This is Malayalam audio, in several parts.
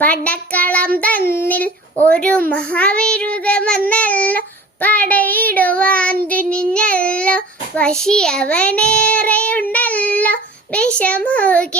പടക്കളം തന്നിൽ ഒരു മഹാവിരുദ്ധമെന്നല്ലോ, പടയിടുവാൻ തുനിഞ്ഞല്ലോ, വശി അവനേറെയുണ്ടല്ലോ, വിഷമുഖേമമാണല്ലോ.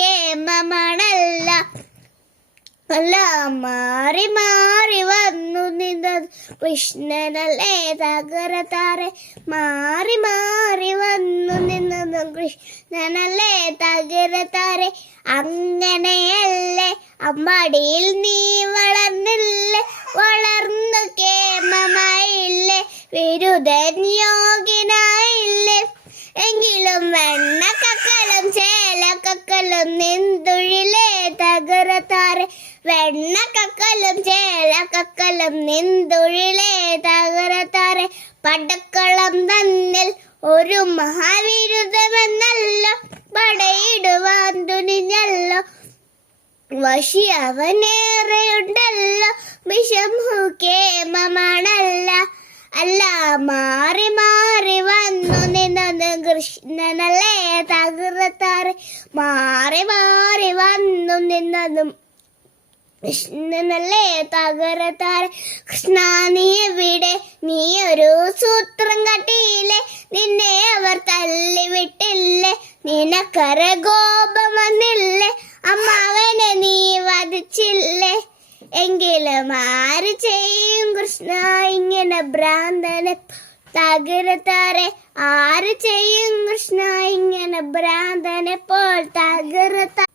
അല്ല മാറി മാറി വന്നു നിന്നത് കൃഷ്ണനല്ലേ തകരത്താരെ, മാറി മാറി വന്നു നിന്നതും കൃഷ്ണനല്ലേ തകരത്താരെ. അങ്ങനെയല്ലേ അമ്പാടിയിൽ നീ വളർന്നില്ലേ, വളർന്നു കേമമായില്ലേ, വിരുദ്ധൻ യോഗ്യനായില്ലേ. എങ്കിലും വെണ്ണക്കക്കലും ചേലക്കക്കലും നിന്തുഴിലേ തകരത്താരെ, വെണ്ണക്കക്കലും ചേലക്കക്കലും നിന്തുഴിലേ തകരത്താരെ. പടക്കളം തന്നിൽ ഒരു മഹാവിരുദ്ധമെന്നല്ലോ, പടയിടുവാൻ തുനിഞ്ഞല്ലോ, വശി അവനേറെയുണ്ടല്ലോ, വിഷമുഖേമമാണല്ല. അല്ല മാറി മാറി വന്നു നിന്നത് കൃഷ്ണനല്ലേ തകരത്താരെ, മാറി മാറി വന്നു നിന്നതും കൃഷ്ണനല്ലേ തകരത്താരെ. കൃഷ്ണ നീ എവിടെ, നീ ഒരു സൂത്രം കട്ടിയില്ലേ, നിന്നെ അവർ തള്ളിവിട്ടില്ലേ, നിനക്കര കോപം വന്നില്ലേ, അമ്മാവനെ നീ വധിച്ചില്ലേ. എങ്കിലും ആര് ചെയ്യും കൃഷ്ണ ഇങ്ങനെ ഭ്രാന്തനെ തകരത്താരെ, ആര് ചെയ്യും കൃഷ്ണ ഇങ്ങനെ ഭ്രാന്തനെ പോൽ തകരത്താരെ.